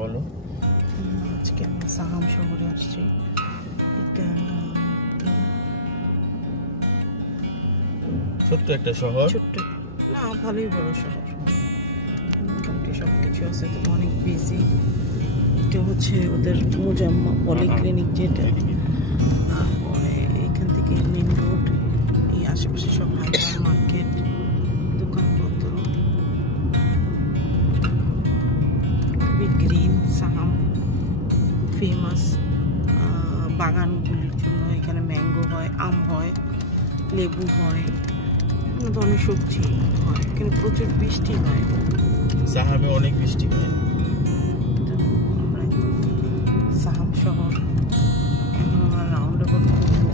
বলো। আজকে আমরা সাহাম শহরে আসছি। এটা ছোট্ট একটা শহর, ছোট্ট না, ভালোই বড় শহর, মোটামুটি সব কিছু আছে, তো অনেক বিজি। এটা হচ্ছে ওদের মোজাম্মা পলিক্লিনিক যেটা, তারপরে এখান থেকে মেন রোড, এই আশেপাশে সব হাইপার মার্কেট, দোকানপত্র, খুবই গ্রিন। সাহাম ফেমাস বাগানগুলির জন্য। এখানে ম্যাঙ্গো হয়, আম হয়, লেবু হয়, অনেক সবজি হয়, এখানে প্রচুর বৃষ্টি হয়। সাহামে অনেক বৃষ্টি হয়। সাহাম শহর এখন আমরা রাউন্ড অ্যাবাউট করবো।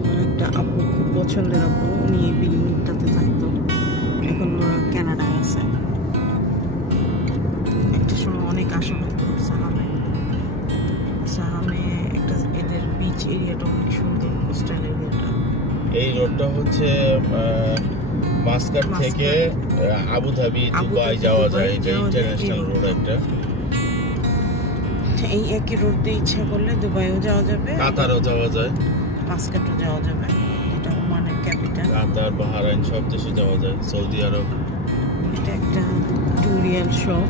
আমার একটা আপু, খুব পছন্দের আপু, উনি এই বিল্ডিংটাতে থাকতো, এখন ওরা কানাডায় আছে। একটা সময় অনেক আসা হতো সাহামে। সাহামে একটা এদের বিচ এরিয়াটা অনেক সুন্দর, কোস্টাল এরিয়াটা। এই রোডটা হচ্ছে মাস্কাট থেকে আবুধাবি, দুবাই যাওয়া যায়। এটা ইন্টারন্যাশনাল রোড একটা। এই একই রোড দিয়ে ইচ্ছা করলে দুবাইও যাওয়া যাবে, কাতারও যাওয়া যায়, মাস্কাটও যাওয়া যাবে। এটা ওমানের ক্যাপিটাল। কাতার, বাহরাইন সব দেশে যাওয়া যায়, সৌদি আরব। এটা একটা টুরিয়াল শপ।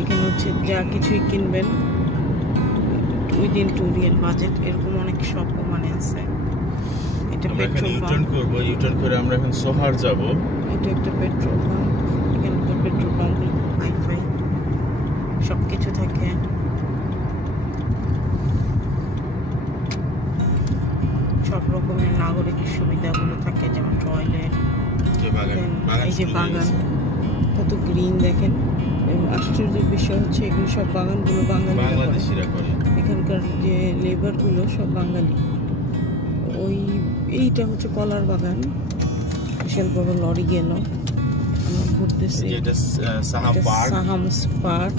এখানে হচ্ছে যা কিছুই কিনবেন উইদিন টুরিয়াল বাজেট, এরকম অনেক শপ ওমানে আছে। এটা পেট্রোল পাম্প। ইউটার্ন করে আমরা এখন সোহার যাব। এটা একটা পেট্রোল পাম্প। এখানকার পেট্রোল পাম্পগুলো হাইফাই, সব কিছু থাকে। সব রকমের নাগরিক সুবিধাগুলো থাকে, যেমন টয়লেট, এই যে বাগান, কত গ্রিন দেখেন। এবং আশ্চর্যের বিষয় হচ্ছে এগুলো সব বাগানগুলো বাঙালিরা করে। এখানকার যে লেবারগুলো সব বাঙালি। এইটা হচ্ছে কলার বাগান, বিশাল বড় লরি গেল। আমরা ঘুরতেছি সাহাম পার্ক।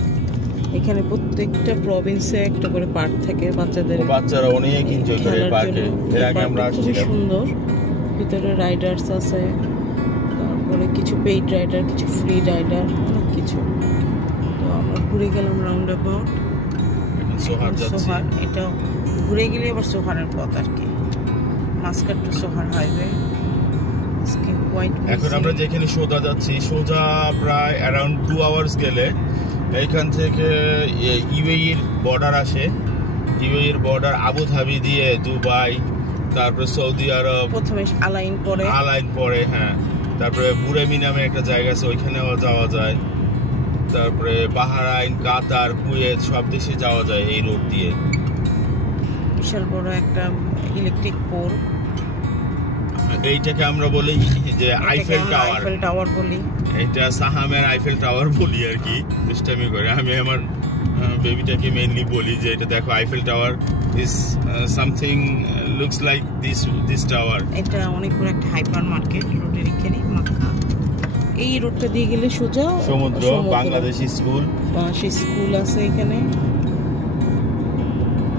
এখানে প্রত্যেকটা প্রভিন্সে একটা করে পার্ক থাকে, বাচ্চারা অনেক এনজয় করে পার্কে। এর আগে আমরা আসছি, খুব সুন্দর। ভিতরে রাইডার্স আছে, তারপরে কিছু পেইড রাইডার, কিছু ফ্রি রাইডার, অনেক কিছু। তো আমরা ঘুরে গেলাম রাউন্ড অ্যাবাউট। সোহার, এটা ঘুরে গেলে আবার সোহারের পথ আর কি, মাস্কাট টু সোহার হাইওয়ে। এখন আমরা যেখানে সোজা যাচ্ছি, সোজা প্রায় অ্যারাউন্ড 2 আওয়ার্স গেলে এইখান থেকে ইউএইর বর্ডার আসে। ইউএইর বর্ডার আবুধাবি দিয়ে দুবাই, তারপরে সৌদি আরব, প্রথমে আলাইন পরে, হ্যাঁ। তারপরে বুরেমি নামে একটা জায়গা আছে, ওইখানেও যাওয়া যায়। তারপরে বাহরাইন, কাতার, কুয়েত সব দেশে যাওয়া যায় এই রোড দিয়ে। বিশাল বড় একটা ইলেকট্রিক পোল। এইটাকে আমরা বলি যে আইফেল টাওয়ার বলি। এটা সাহামের আইফেল টাওয়ার বলি আর কি, দুষ্টামি করে। আমি আমার বেবিটাকে মেইনলি বলি যে এটা দেখো, Eiffel tower is something looks like this tower. এটা অনেক বড় একটা হাইপার মার্কেট, রোডের এখানে মাক্কা। এই রোডটা দিয়ে গেলে সোজা সমুদ্র, বাংলাদেশি স্কুল, সেই স্কুল আছে এখানে।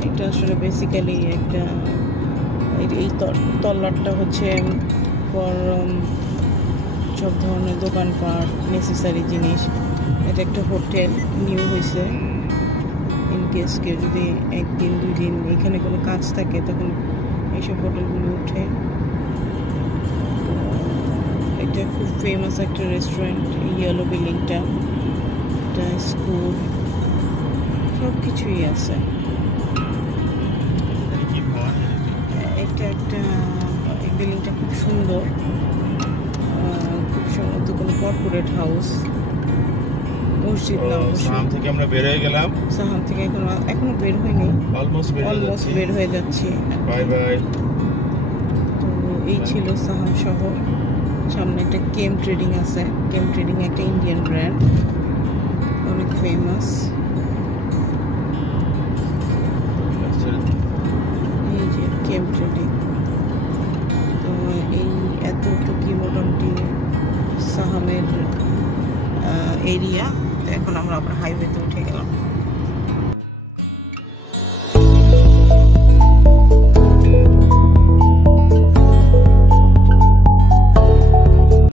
এটা আসলে বেসিক্যালি একটা, এই তল্লাটটা হচ্ছে ফর সব ধরনের দোকানপাট, নেসেসারি জিনিস। এটা একটা হোটেল, নিউ হয়েছে। ইনকেস কেউ যদি 1 দিন 2 দিন এখানে কোনো কাজ থাকে, তখন এইসব হোটেলগুলো উঠে। এটা খুব ফেমাস একটা রেস্টুরেন্ট, ইয়েলো বিল্ডিংটা। এটা স্কুল, সব কিছুই আছে। এটা একটা, এই বিল্ডিংটা খুব সুন্দর, খুব সম্ভবত কোনো কর্পোরেট হাউস, মসজিদ না। সাহাম থেকে আমরা বের হয়ে গেলাম। সাহাম থেকে এখনো বের হয়নি, অলমোস্ট বের হয়ে যাচ্ছি। Bye bye. তো এই ছিল সাহাম শহর। সামনে একটা কেম ট্রেডিং আছে। কেম ট্রেডিং একটা ইন্ডিয়ান ব্র্যান্ড, অনেক ফেমাস। মোটামুটি। তো এই এতটুকুই মোটামুটি সাহামের এরিয়া। তো এখন আমরা আবার হাইওয়েতে উঠে গেলাম।